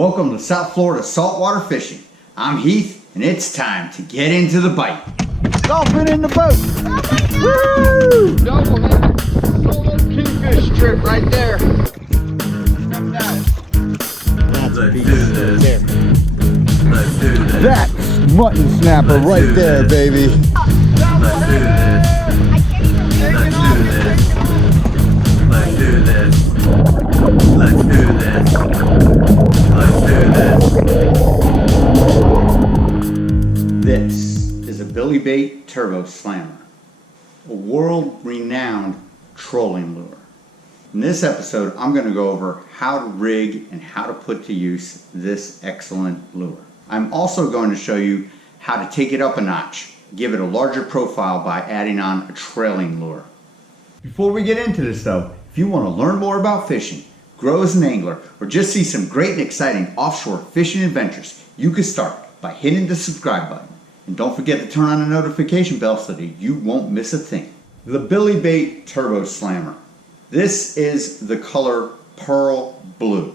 Welcome to South Florida saltwater fishing. I'm Heath, and it's time to get into the bite. Dolphin in the boat. Woo! Double solo kingfish trip right there. Let's do this. Let's do this. That's mutton snapper right there, baby. Let's do this. Let's do this. Let's do this. Let's do this. This is a Billy Bait Turbo Slammer, a world-renowned trolling lure. In this episode, I'm going to go over how to rig and how to put to use this excellent lure. I'm also going to show you how to take it up a notch, give it a larger profile by adding on a trailing lure. Before we get into this though, if you want to learn more about fishing, grow as an angler, or just see some great and exciting offshore fishing adventures, you can start by hitting the subscribe button. And don't forget to turn on the notification bell so that you won't miss a thing. The Billy Bait Turbo Slammer. This is the color Pearl Blue.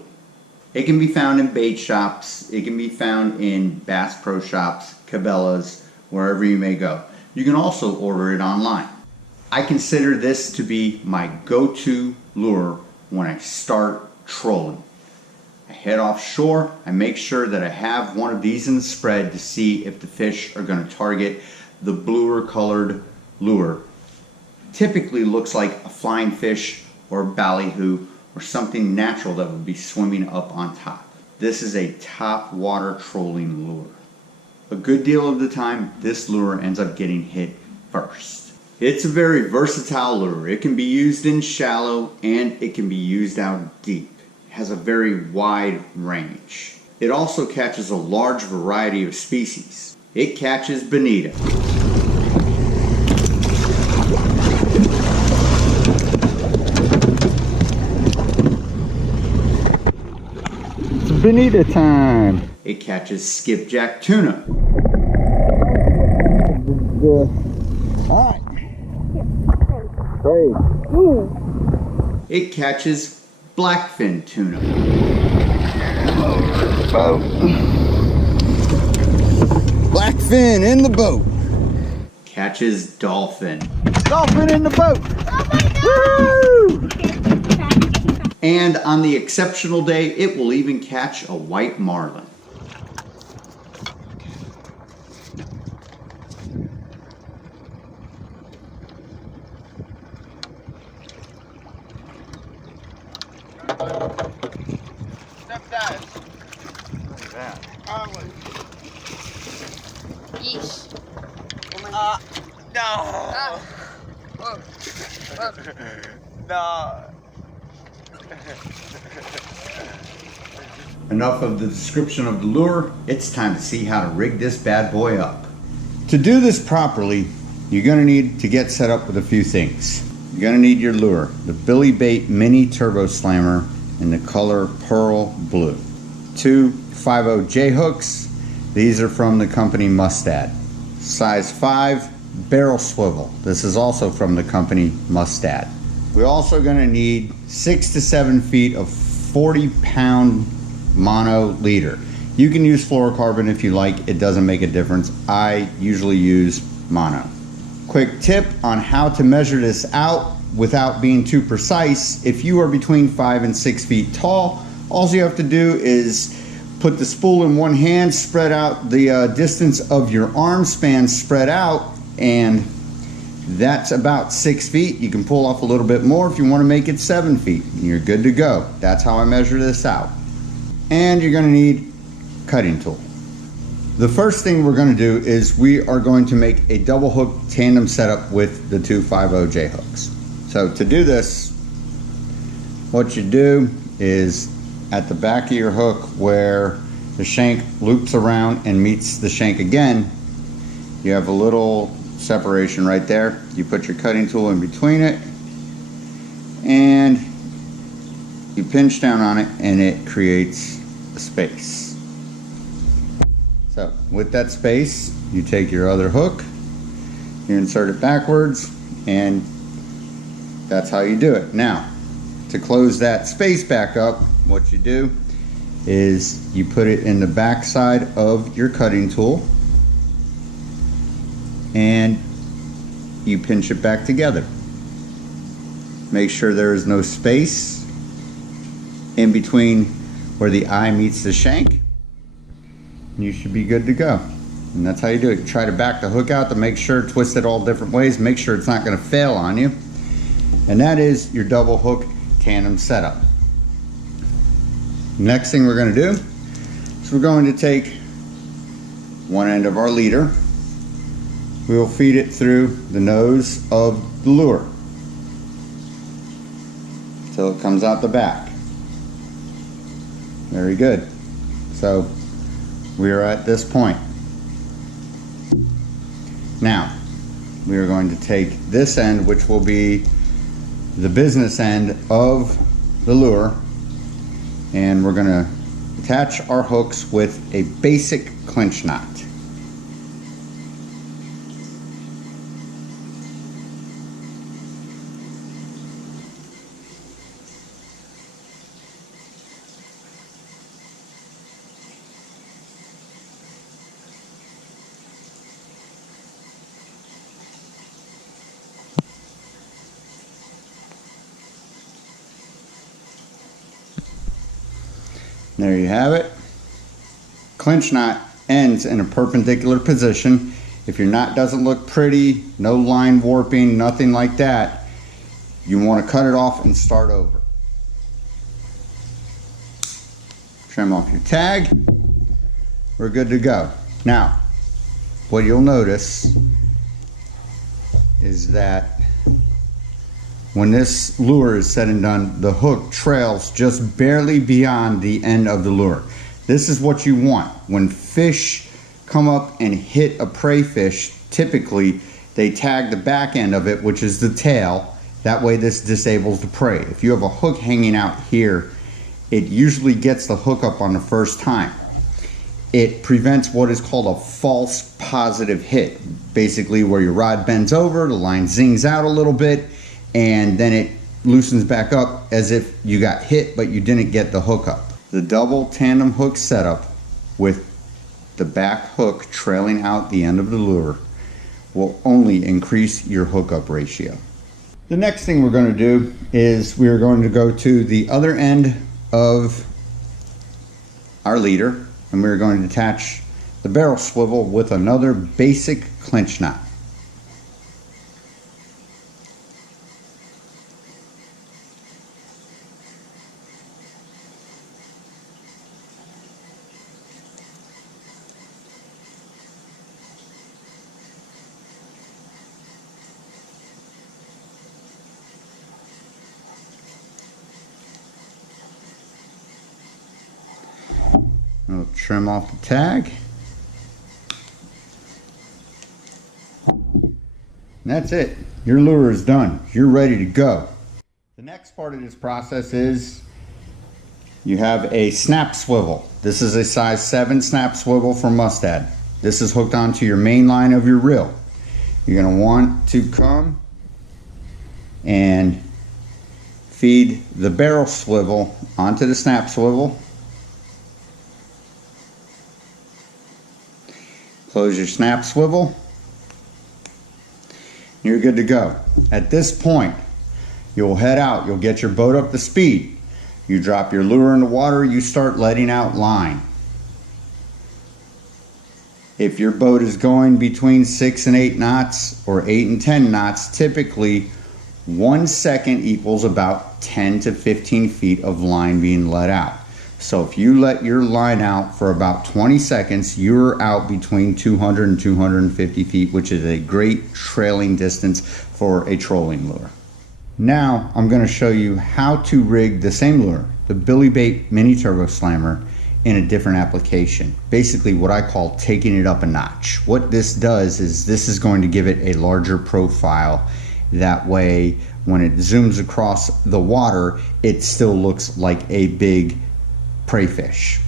It can be found in bait shops, it can be found in Bass Pro Shops, Cabela's, wherever you may go. You can also order it online. I consider this to be my go-to lure when I start trolling. I head offshore, I make sure that I have one of these in the spread to see if the fish are going to target the bluer colored lure. Typically looks like a flying fish or a ballyhoo or something natural that would be swimming up on top. This is a top water trolling lure. A good deal of the time, this lure ends up getting hit first. It's a very versatile lure. It can be used in shallow and it can be used out deep. It has a very wide range. It also catches a large variety of species. It catches bonita, Bonita time. it catches skipjack tuna, Alright. Great. it catches blackfin tuna, Boat. Blackfin in the boat. catches dolphin, Dolphin in the boat. Woo! and on the exceptional day, it will even catch a white marlin. Step that. Look at that. Yeesh. No. Whoa. Whoa. No. Enough of the description of the lure, it's time to see how to rig this bad boy up. To do this properly, you're going to need to get set up with a few things. You're going to need your lure, the Billy Bait Mini Turbo Slammer in the color Pearl Blue. 2 5/0 J hooks, these are from the company Mustad. Size 5 barrel swivel, this is also from the company Mustad. We're also going to need 6 to 7 feet of 40-pound mono leader. You can use fluorocarbon if you like, it doesn't make a difference. I usually use mono. Quick tip on how to measure this out without being too precise. If you are between 5 and 6 feet tall, all you have to do is put the spool in one hand, spread out the distance of your arm span spread out, and that's about 6 feet. You can pull off a little bit more if you want to make it 7 feet. You're good to go. That's how I measure this out. And you're going to need a cutting tool. The first thing we're going to do is we are going to make a double hook tandem setup with the 2 5/0 J hooks. So to do this, what you do is at the back of your hook where the shank loops around and meets the shank again, you have a little separation right there. You put your cutting tool in between it and you pinch down on it and it creates a space. So with that space, you take your other hook, you insert it backwards, and that's how you do it. Now, to close that space back up, what you do is you put it in the back side of your cutting tool and you pinch it back together. Make sure there is no space in between where the eye meets the shank. You should be good to go. And that's how you do it. Try to back the hook out to make sure, twist it all different ways, make sure it's not going to fail on you. And that is your double hook tandem setup. Next thing we're going to do is we're going to take one end of our leader. We will feed it through the nose of the lure till it comes out the back. Very good. So we are at this point. Now we are going to take this end, which will be the business end of the lure, and we're going to attach our hooks with a basic clinch knot. There you have it. Clinch knot ends in a perpendicular position. If your knot doesn't look pretty, no line warping, nothing like that, you want to cut it off and start over. Trim off your tag. We're good to go. Now, what you'll notice is that when this lure is said and done, the hook trails just barely beyond the end of the lure. This is what you want. When fish come up and hit a prey fish, typically they tag the back end of it, which is the tail. That way this disables the prey. If you have a hook hanging out here, it usually gets the hook up on the first time. It prevents what is called a false positive hit. Basically where your rod bends over, the line zings out a little bit, and then it loosens back up as if you got hit but you didn't get the hook up. The double tandem hook setup with the back hook trailing out the end of the lure will only increase your hookup ratio. The next thing we're going to do is we're going to go to the other end of our leader and we're going to attach the barrel swivel with another basic clinch knot. I'll trim off the tag. And that's it. Your lure is done. You're ready to go. The next part of this process is you have a snap swivel. This is a size 7 snap swivel from Mustad. This is hooked onto your main line of your reel. You're going to want to come and feed the barrel swivel onto the snap swivel. Close your snap swivel. You're good to go. At this point, you'll head out. You'll get your boat up to speed. You drop your lure in the water. You start letting out line. If your boat is going between 6 and 8 knots or 8 and 10 knots, typically 1 second equals about 10 to 15 feet of line being let out. So if you let your line out for about 20 seconds, you're out between 200 and 250 feet, which is a great trailing distance for a trolling lure. Now I'm going to show you how to rig the same lure, the Billy Bait Mini Turbo Slammer, in a different application. Basically what I call taking it up a notch. What this does is this is going to give it a larger profile. That way when it zooms across the water, it still looks like a big prey fish.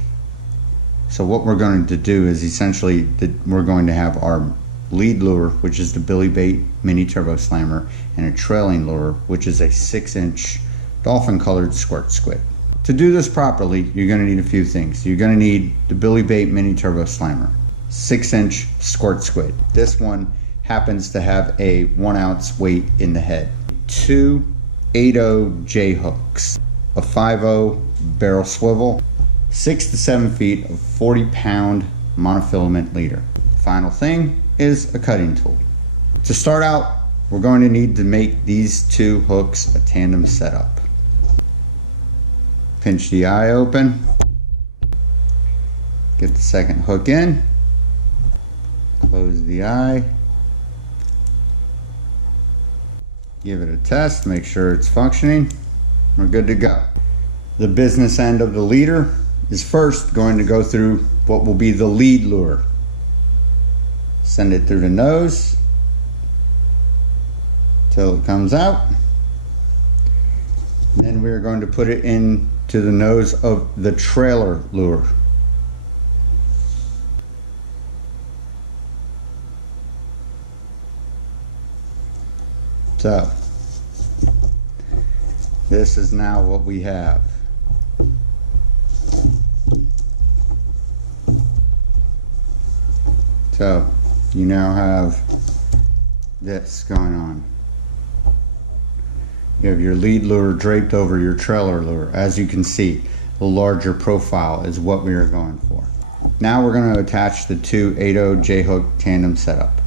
So what we're going to do is essentially we're going to have our lead lure, which is the Billy Bait Mini Turbo Slammer, and a trailing lure, which is a 6-inch dolphin colored squirt squid. To do this properly, you're going to need a few things. You're going to need the Billy Bait Mini Turbo Slammer, 6-inch squirt squid. This one happens to have a 1 ounce weight in the head. 2 8.0 J hooks, a 5.0 barrel swivel, 6 to 7 feet of 40-pound monofilament leader. Final thing is a cutting tool. To start out, we're going to need to make these 2 hooks a tandem setup. Pinch the eye open, get the second hook in, close the eye, give it a test, make sure it's functioning. We're good to go. The business end of the leader is first going to go through what will be the lead lure. Send it through the nose till it comes out. Then we're going to put it into the nose of the trailer lure. So, this is now what we have. So, you now have this going on. You have your lead lure draped over your trailer lure. As you can see, the larger profile is what we are going for. Now we're going to attach the 2 8.0 J hook tandem setup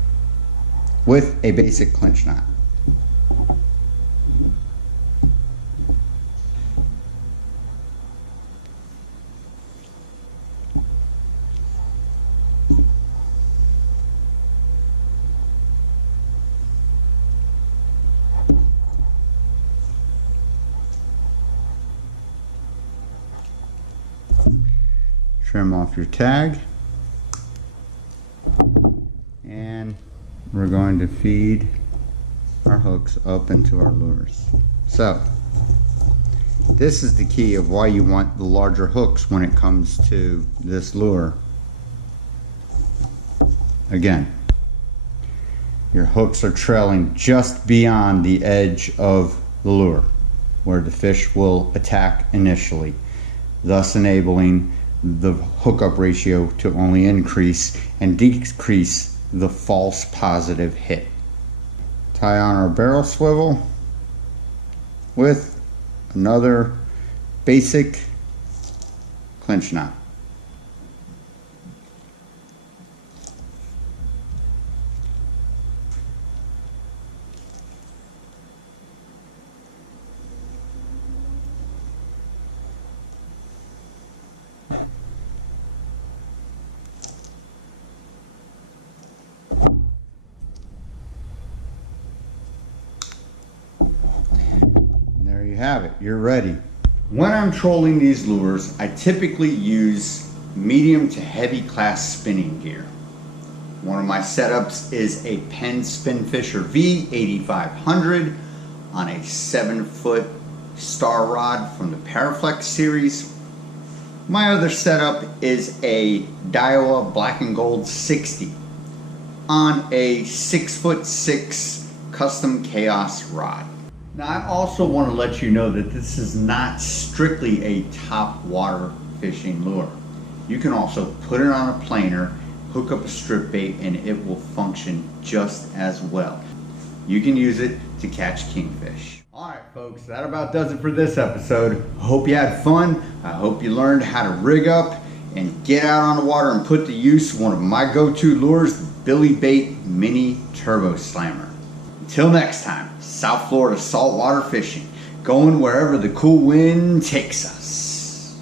with a basic clinch knot. Trim off your tag, and we're going to feed our hooks up into our lures. So this is the key of why you want the larger hooks when it comes to this lure. Again, your hooks are trailing just beyond the edge of the lure where the fish will attack initially, thus enabling the hookup ratio to only increase and decrease the false positive hit. Tie on our barrel swivel with another basic clinch knot. There you have it, you're ready. When I'm trolling these lures, I typically use medium to heavy class spinning gear. One of my setups is a Penn Spinfisher V 8500 on a 7-foot star rod from the Paraflex series. My other setup is a Daiwa Black and Gold 60 on a 6'6" custom Chaos rod. Now I also want to let you know that this is not strictly a top water fishing lure. You can also put it on a planer, hook up a strip bait, and it will function just as well. You can use it to catch kingfish. Alright folks, that about does it for this episode. I hope you had fun. I hope you learned how to rig up and get out on the water and put to use one of my go-to lures, the Billy Bait Mini Turbo Slammer. Until next time, South Florida saltwater fishing, going wherever the cool wind takes us.